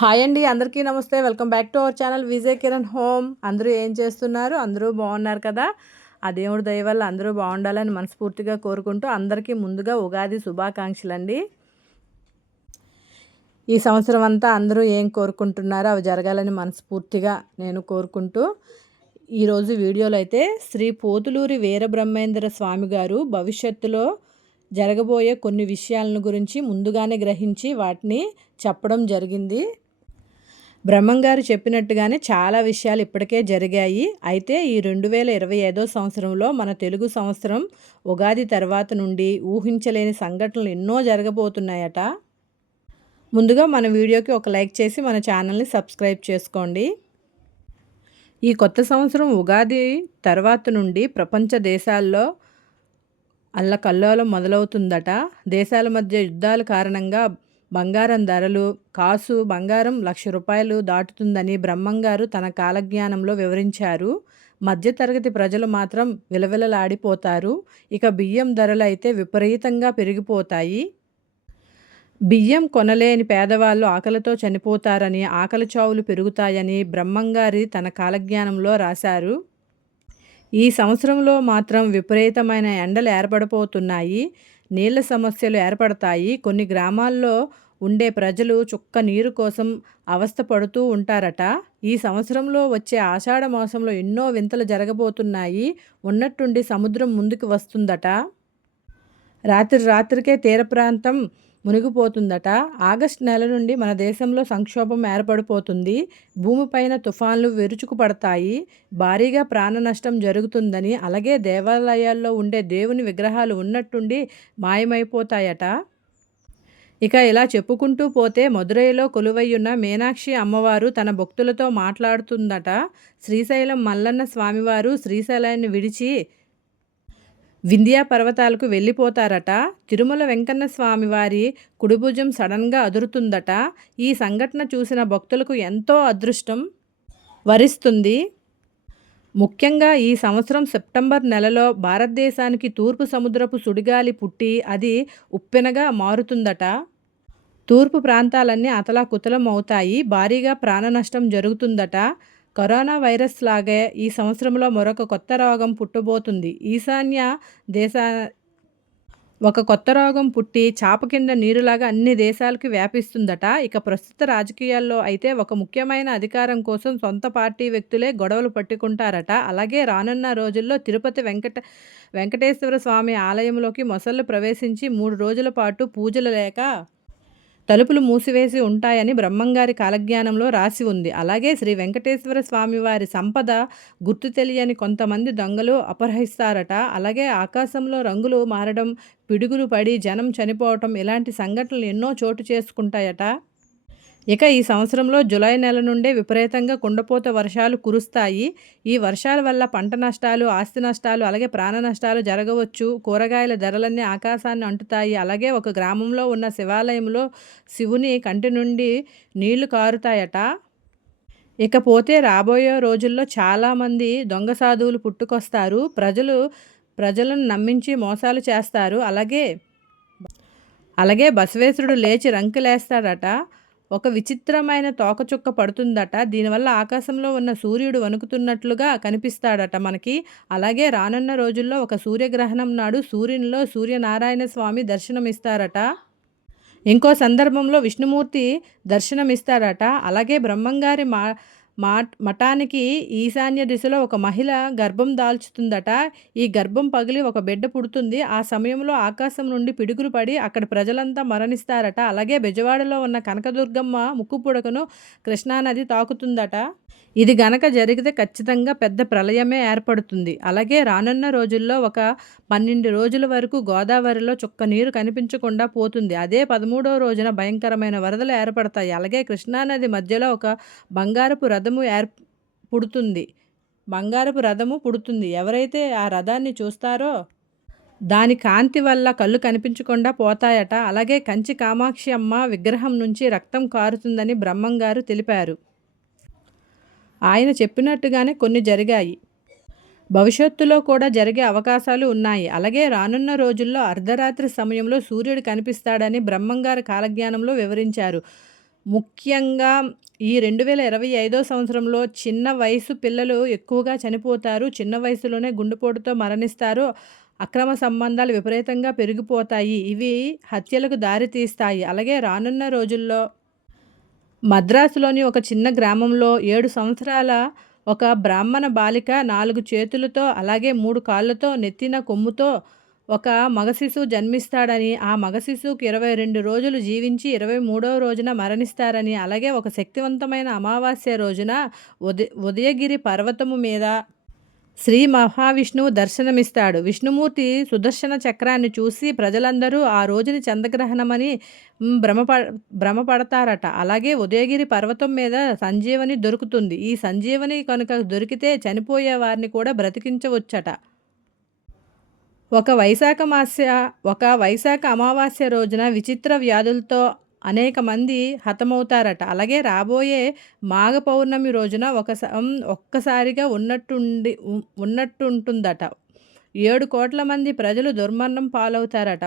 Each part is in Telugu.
హాయ్ అండి, అందరికీ నమస్తే. Welcome back to our channel Vijay Kiran home. అందరూ ఏం చేస్తున్నారు? అందరూ బాగున్నారు కదా? ఆ దేవుడి దయ వల్ల అందరూ బాగుండాలని మనస్ఫూర్తిగా కోరుకుంటూ అందరికీ ముందుగా ఉగాది శుభాకాంక్షలండి. ఈ సంవత్సరం అంతా అందరూ ఏం కోరుకుంటున్నారో అవి జరగాలని మనస్ఫూర్తిగా నేను కోరుకుంటూ ఈరోజు వీడియోలో అయితే శ్రీ పోతులూరి వీరబ్రహ్మేంద్ర స్వామి గారు భవిష్యత్తులో జరగబోయే కొన్ని విషయాలను గురించి ముందుగానే గ్రహించి వాటిని చెప్పడం జరిగింది. బ్రహ్మంగారు చెప్పినట్టుగానే చాలా విషయాలు ఇప్పటికే జరిగాయి. అయితే ఈ 2025 సంవత్సరంలో మన తెలుగు సంవత్సరం ఉగాది తర్వాత నుండి ఊహించలేని సంఘటనలు ఎన్నో జరగబోతున్నాయట. ముందుగా మన వీడియోకి ఒక లైక్ చేసి మన ఛానల్ని సబ్స్క్రైబ్ చేసుకోండి. ఈ కొత్త సంవత్సరం ఉగాది తర్వాత నుండి ప్రపంచ దేశాల్లో అల్లకల్లోలం మొదలవుతుందట. దేశాల మధ్య యుద్ధాల కారణంగా బంగారం ధరలు కాసు బంగారం ₹1,00,000 దాటుతుందని బ్రహ్మంగారు తన కాలజ్ఞానంలో వివరించారు. మధ్యతరగతి ప్రజలు మాత్రం విలవిలలాడిపోతారు. ఇక బియ్యం ధరలు అయితే విపరీతంగా పెరిగిపోతాయి. బియ్యం కొనలేని పేదవాళ్ళు ఆకలితో చనిపోతారని, ఆకలి చావులు పెరుగుతాయని బ్రహ్మంగారి తన కాలజ్ఞానంలో రాశారు. ఈ సంవత్సరంలో మాత్రం విపరీతమైన ఎండలు ఏర్పడిపోతున్నాయి. నీళ్ల సమస్యలు ఏర్పడతాయి. కొన్ని గ్రామాల్లో ఉండే ప్రజలు చుక్క నీరు కోసం అవస్థ పడుతూ ఉంటారట. ఈ సంవత్సరంలో వచ్చే ఆషాఢ మాసంలో ఎన్నో వింతలు జరగబోతున్నాయి. ఉన్నట్టుండి సముద్రం ముందుకు వస్తుందట. రాత్రికే తీర ప్రాంతం మునిగిపోతుందట. ఆగస్టు నెల నుండి మన దేశంలో సంక్షోభం ఏర్పడిపోతుంది. భూమిపైన తుఫాన్లు విరుచుకుపడతాయి. భారీగా ప్రాణ నష్టం జరుగుతుందని, అలాగే దేవాలయాల్లో ఉండే దేవుని విగ్రహాలు ఉన్నట్టుండి మాయమైపోతాయట. ఇక ఇలా చెప్పుకుంటూ పోతే మదురైలో కొలువయ్యున్న మీనాక్షి అమ్మవారు తన భక్తులతో మాట్లాడుతుందట. శ్రీశైలం మల్లన్న స్వామివారు శ్రీశైలాన్ని విడిచి వింధ్యా పర్వతాలకు వెళ్ళిపోతారట. తిరుమల వెంకన్న స్వామి వారి కుడిభుజం సడన్గా అదురుతుందట. ఈ సంఘటన చూసిన భక్తులకు ఎంతో అదృష్టం వరిస్తుంది. ముఖ్యంగా ఈ సంవత్సరం సెప్టెంబర్ నెలలో భారతదేశానికి తూర్పు సముద్రపు సుడిగాలి పుట్టి అది ఉప్పెనగా మారుతుందట. తూర్పు ప్రాంతాలన్నీ అతలాకుతలం అవుతాయి. భారీగా ప్రాణ నష్టం జరుగుతుందట. కరోనా వైరస్ లాగే ఈ సంవత్సరంలో మరొక కొత్త రోగం పుట్టబోతుంది. ఈశాన్య దేశ ఒక కొత్త రోగం పుట్టి చాప కింద నీరులాగా అన్ని దేశాలకు వ్యాపిస్తుందట. ఇక ప్రస్తుత రాజకీయాల్లో అయితే ఒక ముఖ్యమైన అధికారం కోసం సొంత పార్టీ వ్యక్తులే గొడవలు పట్టుకుంటారట. అలాగే రానున్న రోజుల్లో తిరుపతి వెంకటేశ్వర స్వామి ఆలయంలోకి మొసళ్ళు ప్రవేశించి 3 రోజుల పాటు పూజలు లేక తలుపులు మూసివేసి ఉంటాయని బ్రహ్మంగారి కాలజ్ఞానంలో రాసి ఉంది. అలాగే శ్రీ వెంకటేశ్వర స్వామి వారి సంపద గుర్తు తెలియని కొంతమంది దొంగలు అపహరిస్తారట. అలాగే ఆకాశంలో రంగులు మారడం, పిడుగులు పడి జనం చనిపోవటం ఇలాంటి సంఘటనలు ఎన్నో చోటు చేసుకుంటాయట. ఇక ఈ సంవత్సరంలో జూలై నెల నుండే విపరీతంగా కుండపోత వర్షాలు కురుస్తాయి. ఈ వర్షాల వల్ల పంట నష్టాలు, ఆస్తి నష్టాలు, అలాగే ప్రాణ నష్టాలు జరగవచ్చు. కూరగాయల ధరలన్నీ ఆకాశాన్ని అంటుతాయి. అలాగే ఒక గ్రామంలో ఉన్న శివాలయంలో శివుని కంటి నుండి నీళ్లు కారుతాయట. ఇకపోతే రాబోయే రోజుల్లో చాలామంది దొంగ సాధువులు పుట్టుకొస్తారు. ప్రజలను నమ్మించి మోసాలు చేస్తారు. అలాగే బసవేశ్వరుడు లేచి రంకెలేస్తాడట. ఒక విచిత్రమైన తోకచుక్క పడుతుందట. దీనివల్ల ఆకాశంలో ఉన్న సూర్యుడు వణుకుతున్నట్లుగా కనిపిస్తాడట మనకి. అలాగే రానున్న రోజుల్లో ఒక సూర్యగ్రహణం నాడు సూర్యునిలో సూర్యనారాయణ స్వామి దర్శనమిస్తారట. ఇంకో సందర్భంలో విష్ణుమూర్తి దర్శనమిస్తాడట. అలాగే బ్రహ్మంగారి మఠానికి ఈశాన్య దిశలో ఒక మహిళ గర్భం దాల్చుతుందట. ఈ గర్భం పగిలి ఒక బిడ్డ పుడుతుంది. ఆ సమయంలో ఆకాశం నుండి పిడుగులు పడి అక్కడ ప్రజలంతా మరణిస్తారట. అలాగే బెజవాడలో ఉన్న కనకదుర్గమ్మ ముక్కుపుడకను కృష్ణానది తాకుతుందట. ఇది గనక జరిగితే ఖచ్చితంగా పెద్ద ప్రళయమే ఏర్పడుతుంది. అలాగే రానున్న రోజుల్లో ఒక 12 రోజుల వరకు గోదావరిలో చుక్క నీరు కనిపించకుండా పోతుంది. అదే 13వ రోజున భయంకరమైన వరదలు ఏర్పడతాయి. అలాగే కృష్ణానది మధ్యలో ఒక బంగారపు రథము పుడుతుంది. ఎవరైతే ఆ రథాన్ని చూస్తారో దాని కాంతి వల్ల కళ్ళు కనిపించకుండా పోతాయట. అలాగే కంచి కామాక్షి అమ్మ విగ్రహం నుంచి రక్తం కారుతుందని బ్రహ్మంగారు తెలిపారు. ఆయన చెప్పినట్టుగానే కొన్ని జరిగాయి. భవిష్యత్తులో కూడా జరిగే అవకాశాలు ఉన్నాయి. అలాగే రానున్న రోజుల్లో అర్ధరాత్రి సమయంలో సూర్యుడు కనిపిస్తాడని బ్రహ్మంగారు కాలజ్ఞానంలో వివరించారు. ముఖ్యంగా ఈ 2025 సంవత్సరంలో చిన్న వయసు పిల్లలు ఎక్కువగా చనిపోతారు. చిన్న వయసులోనే గుండెపోటుతో మరణిస్తారు. అక్రమ సంబంధాలు విపరీతంగా పెరిగిపోతాయి. ఇవి హత్యలకు దారితీస్తాయి. అలాగే రానున్న రోజుల్లో మద్రాసులోని ఒక చిన్న గ్రామంలో 7 సంవత్సరాల ఒక బ్రాహ్మణ బాలిక 4 చేతులతో అలాగే 3 కాళ్ళతో నెత్తిన కొమ్ముతో ఒక మగ శిశువు జన్మిస్తాడని, ఆ మగ శిశువుకి 22 రోజులు జీవించి 23వ రోజున మరణిస్తారని, అలాగే ఒక శక్తివంతమైన అమావాస్య రోజున ఉదయగిరి పర్వతము మీద శ్రీ మహావిష్ణువు దర్శనమిస్తాడు. విష్ణుమూర్తి సుదర్శన చక్రాన్ని చూసి ప్రజలందరూ ఆ రోజుని చంద్రగ్రహణమని భ్రమపడతారట. అలాగే ఉదయగిరి పర్వతం మీద సంజీవని దొరుకుతుంది. ఈ సంజీవని కనుక దొరికితే చనిపోయే వారిని కూడా బ్రతికించవచ్చట. ఒక వైశాఖ అమావాస్య రోజున విచిత్ర వ్యాధులతో అనేక మంది హతమవుతారట. అలాగే రాబోయే మాఘ పౌర్ణమి రోజున ఒక్కసారిగా ఉన్నట్టుంటుందట. 7 కోట్ల మంది ప్రజలు దుర్మరణం పాలవుతారట.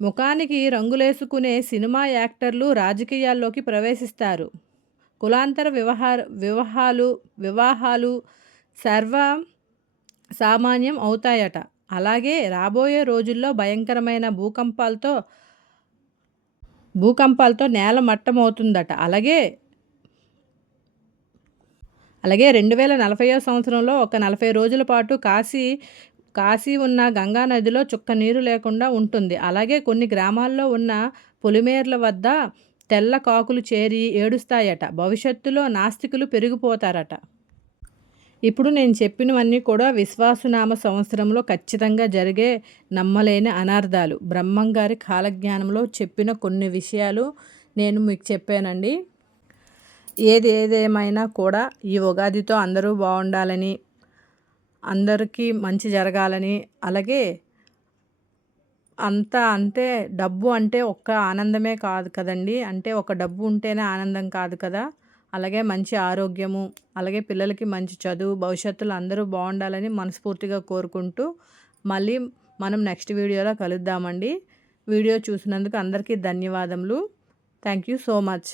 ముఖానికి రంగులేసుకునే సినిమా యాక్టర్లు రాజకీయాల్లోకి ప్రవేశిస్తారు. కులాంతర వివాహాలు సర్వ సామాన్యం అవుతాయట. అలాగే రాబోయే రోజుల్లో భయంకరమైన భూకంపాలతో నేల మట్టమవుతుందట. అలాగే 2040వ సంవత్సరంలో ఒక 40 రోజుల పాటు కాశీ ఉన్న గంగా నదిలో చుక్క నీరు లేకుండా ఉంటుంది. అలాగే కొన్ని గ్రామాల్లో ఉన్న పొలిమేర్ల వద్ద తెల్ల కాకులు చేరి ఏడుస్తాయట. భవిష్యత్తులో నాస్తికులు పెరిగిపోతారట. ఇప్పుడు నేను చెప్పినవన్నీ కూడా విశ్వావసునామ సంవత్సరంలో ఖచ్చితంగా జరిగే నమ్మలేని అనార్థాలు. బ్రహ్మంగారి కాలజ్ఞానంలో చెప్పిన కొన్ని విషయాలు నేను మీకు చెప్పానండి. ఏదేమైనా కూడా ఈ ఉగాదితో అందరూ బాగుండాలని, అందరికీ మంచి జరగాలని, అలాగే అంతే డబ్బు అంటే ఒక్క ఆనందమే కాదు కదండి. అంటే ఒక డబ్బు ఉంటేనే ఆనందం కాదు కదా. అలాగే మంచి ఆరోగ్యము, అలాగే పిల్లలకి మంచి చదువు, భవిష్యత్తులో అందరూ బాగుండాలని మనస్ఫూర్తిగా కోరుకుంటూ మళ్ళీ మనం నెక్స్ట్ వీడియోలో కలుద్దామండి. వీడియో చూసినందుకు అందరికీ ధన్యవాదములు. Thank you so much.